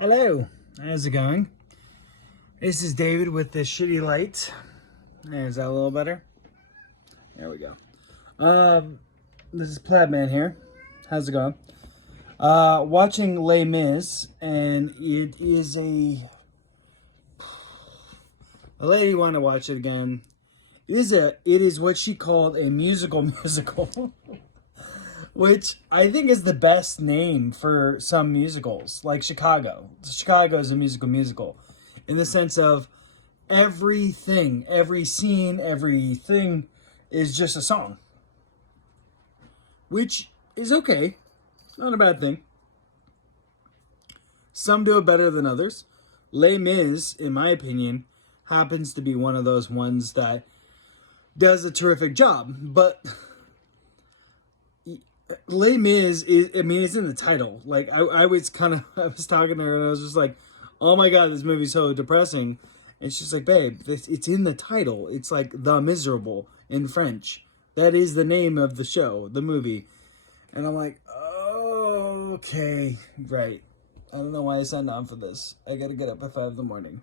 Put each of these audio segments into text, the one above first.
Hello, how's it going? This is David with the shitty light. Is that a little better? There we go. This is Plaidman here. How's it going? Watching Les Mis, and it is a lady wanted to watch it again. It is what she called a musical, which I think is the best name for some musicals, like Chicago. Chicago is a musical, in the sense of everything, every scene, everything is just a song, which is okay, not a bad thing. Some do it better than others. Les Mis, in my opinion, happens to be one of those ones that does a terrific job, but Les Mis is, I mean, it's in the title. Like, I was talking to her and I was just like, oh my God, this movie's so depressing. And she's like, babe, it's in the title. It's like The Miserable in French. That is the name of the show, the movie. And I'm like, oh, okay, right. I don't know why I signed on for this. I gotta get up at 5 in the morning.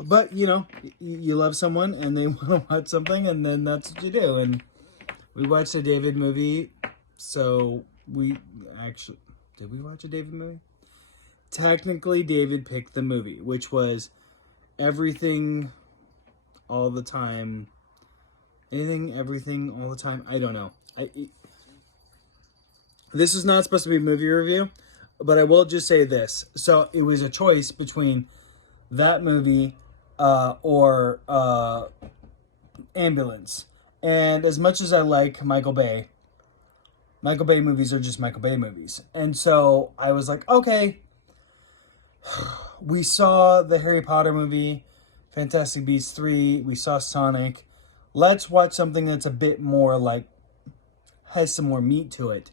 But, you know, you love someone and they want to watch something, and then that's what you do. And we watched a David movie, so we actually... Did we watch a David movie? Technically, David picked the movie, which was Everything, All the Time. Anything, Everything, All the Time. I don't know. This is not supposed to be a movie review, but I will just say this. So it was a choice between that movie or Ambulance. And as much as I like Michael Bay movies are just Michael Bay movies. And so I was like, okay, we saw the Harry Potter movie, Fantastic Beasts 3, we saw Sonic. Let's watch something that's a bit more like, has some more meat to it.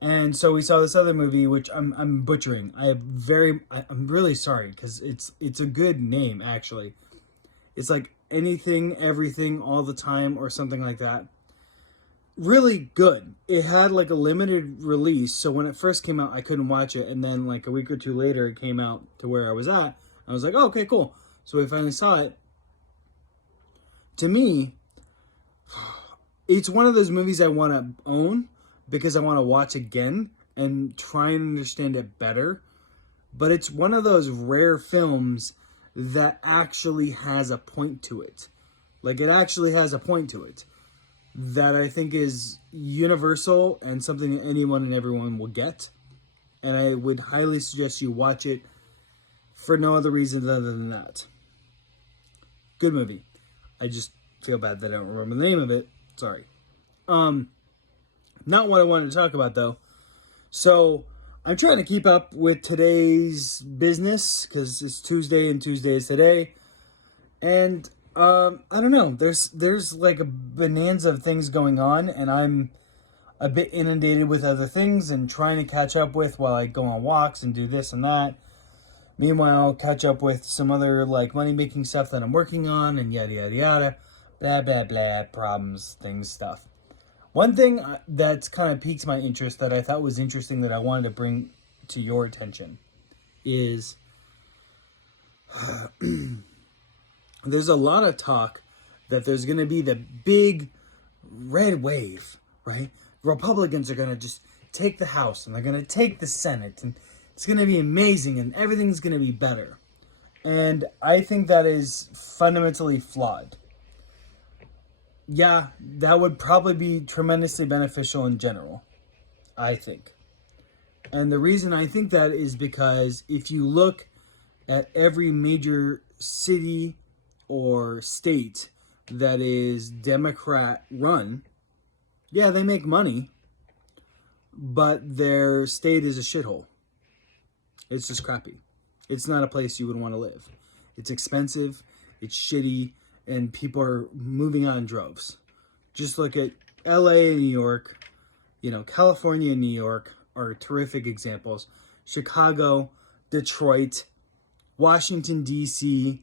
And so we saw this other movie, which I'm butchering. I'm really sorry, because it's a good name, actually. It's like Anything, Everything, All the Time, or something like that. Really good. It had like a limited release, so when it first came out, I couldn't watch it, and then like a week or two later, it came out to where I was at. I was like, oh, okay, cool. So we finally saw it. To me, it's one of those movies I want to own, because I want to watch again and try and understand it better. But it's one of those rare films that actually has a point to it. Like, it actually has a point to it that I think is universal and something that anyone and everyone will get. And I would highly suggest you watch it for no other reason other than that. Good movie. I just feel bad that I don't remember the name of it. Sorry. Not what I wanted to talk about, though. So I'm trying to keep up with today's business, because it's Tuesday and Tuesday is today. And I don't know. There's like a bonanza of things going on, and I'm a bit inundated with other things and trying to catch up with while I go on walks and do this and that. Meanwhile, catch up with some other like money-making stuff that I'm working on, and yada, yada, yada. Blah, blah, blah. Problems, things, stuff. One thing that's kind of piqued my interest that I thought was interesting that I wanted to bring to your attention is there's a lot of talk that there's going to be the big red wave, right? Republicans are going to just take the House and they're going to take the Senate, and it's going to be amazing and everything's going to be better. And I think that is fundamentally flawed. Yeah, that would probably be tremendously beneficial in general, I think. And the reason I think that is because if you look at every major city or state that is Democrat run, yeah, they make money, but their state is a shithole. It's just crappy. It's not a place you would want to live. It's expensive, it's shitty, and people are moving out in droves. Just look at LA and New York. You know, California and New York are terrific examples. Chicago, Detroit, Washington, D.C.,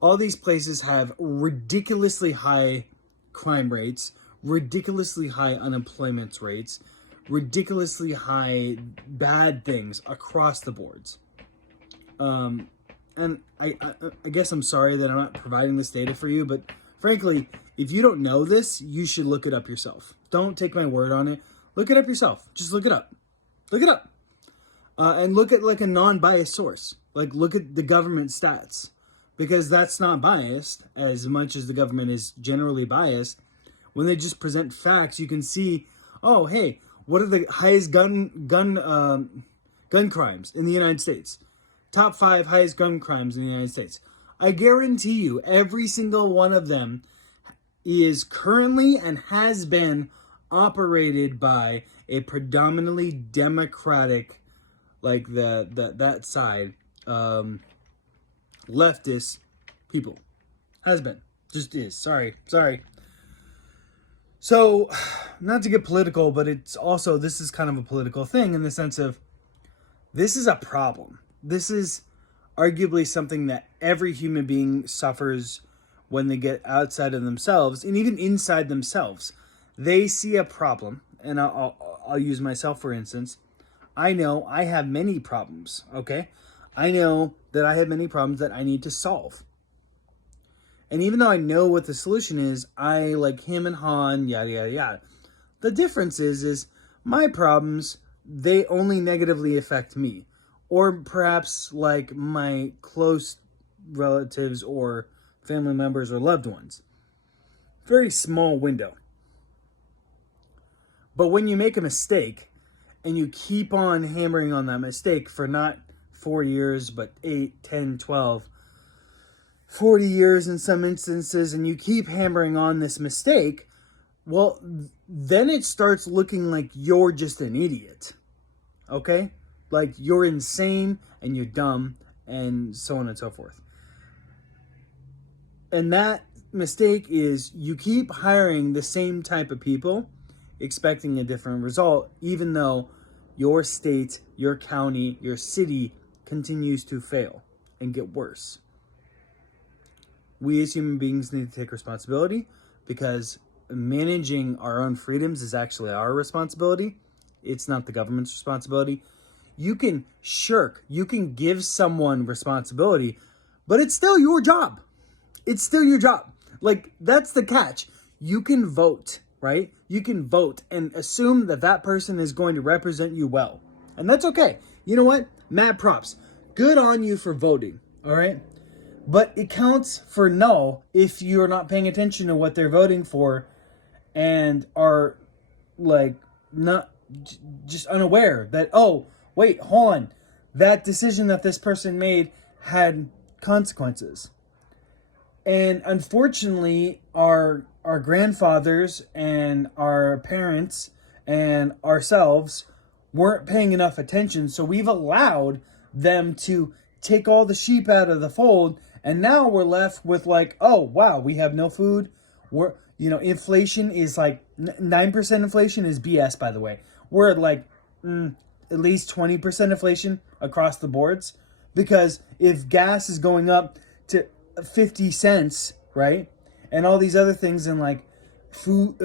all these places have ridiculously high crime rates, ridiculously high unemployment rates, ridiculously high bad things across the boards. And I guess I'm sorry that I'm not providing this data for you, but frankly, if you don't know this, you should look it up yourself. Don't take my word on it. Look it up yourself. Just look it up. Look it up. And look at like a non-biased source. Like look at the government stats, because that's not biased as much as the government is generally biased. When they just present facts, you can see, oh, hey, what are the highest gun crimes in the United States? Top 5 highest gun crimes in the United States. I guarantee you, every single one of them is currently and has been operated by a predominantly Democratic, like that side, leftist people. Has been. Just is. Sorry. So, not to get political, but it's also, this is kind of a political thing in the sense of, this is a problem. This is arguably something that every human being suffers when they get outside of themselves, and even inside themselves. They see a problem, and I'll use myself for instance. I know I have many problems, okay? I know that I have many problems that I need to solve. And even though I know what the solution is, I, like him and Han, yada, yada, yada. The difference is my problems, they only negatively affect me. Or perhaps like my close relatives or family members or loved ones. Very small window. But when you make a mistake and you keep on hammering on that mistake for not 4 years, but 8, 10, 12, 40 years in some instances, and you keep hammering on this mistake, well, then it starts looking like you're just an idiot. Okay? Like you're insane and you're dumb and so on and so forth. And that mistake is you keep hiring the same type of people expecting a different result, even though your state, your county, your city continues to fail and get worse. We as human beings need to take responsibility, because managing our own freedoms is actually our responsibility. It's not the government's responsibility. You can shirk, you can give someone responsibility, but it's still your job. It's still your job. Like, that's the catch. You can vote, right? You can vote and assume that that person is going to represent you well. And that's okay. You know what? Mad props. Good on you for voting, all right? But it counts for no if you're not paying attention to what they're voting for and are, like, not just unaware that, oh, wait, hold on. That decision that this person made had consequences. And unfortunately, our grandfathers and our parents and ourselves weren't paying enough attention. So we've allowed them to take all the sheep out of the fold. And now we're left with like, oh, wow, we have no food. Inflation is like 9% inflation is BS, by the way. We're at like at least 20% inflation across the boards, because if gas is going up to 50 cents, right? And all these other things, and like food,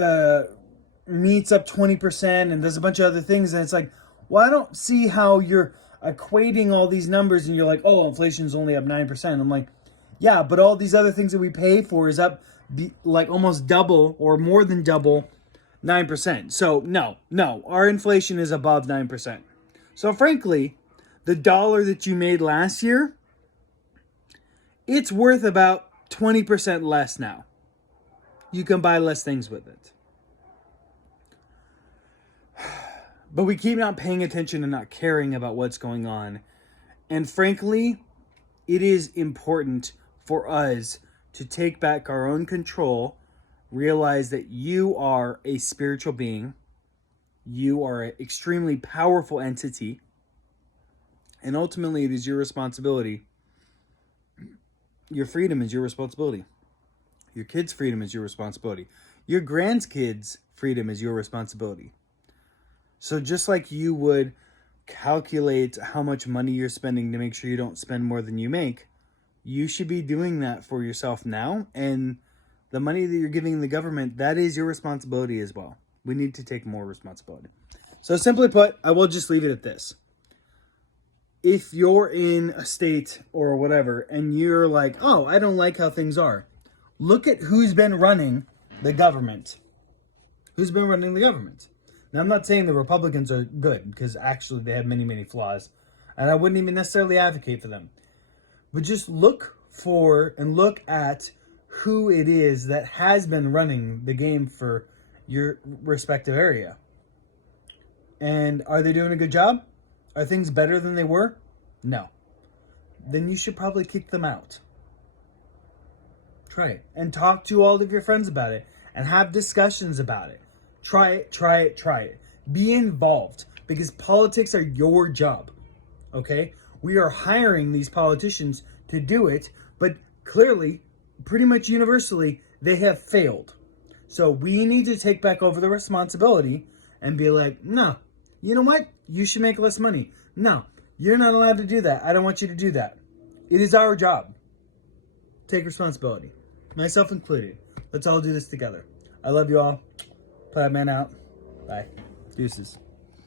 meat's up 20%, and there's a bunch of other things, and it's like, well, I don't see how you're equating all these numbers and you're like, oh, inflation's only up 9%. I'm like, yeah, but all these other things that we pay for is up like almost double or more than double 9%. So no, our inflation is above 9%. So frankly, the dollar that you made last year, it's worth about 20% less now. You can buy less things with it. But we keep not paying attention and not caring about what's going on. And frankly, it is important for us to take back our own control, realize that you are a spiritual being, you are an extremely powerful entity, and ultimately it is your responsibility. Your freedom is your responsibility. Your kids' freedom is your responsibility. Your grandkids' freedom is your responsibility. So just like you would calculate how much money you're spending to make sure you don't spend more than you make, you should be doing that for yourself now. And the money that you're giving the government, that is your responsibility as well. We need to take more responsibility. So simply put, I will just leave it at this. If you're in a state or whatever and you're like, oh, I don't like how things are, look at who's been running the government. Who's been running the government? Now, I'm not saying the Republicans are good, because actually they have many, many flaws. And I wouldn't even necessarily advocate for them. But just look at who it is that has been running the game for your respective area. And are they doing a good job? Are things better than they were? No. Then you should probably kick them out. Try it. And talk to all of your friends about it. And have discussions about it. Try it. Be involved. Because politics are your job. Okay? We are hiring these politicians to do it. But clearly, pretty much universally, they have failed. So we need to take back over the responsibility and be like, no, you know what? You should make less money. No, you're not allowed to do that. I don't want you to do that. It is our job. Take responsibility. Myself included. Let's all do this together. I love you all. Plaid Man out. Bye. Deuces.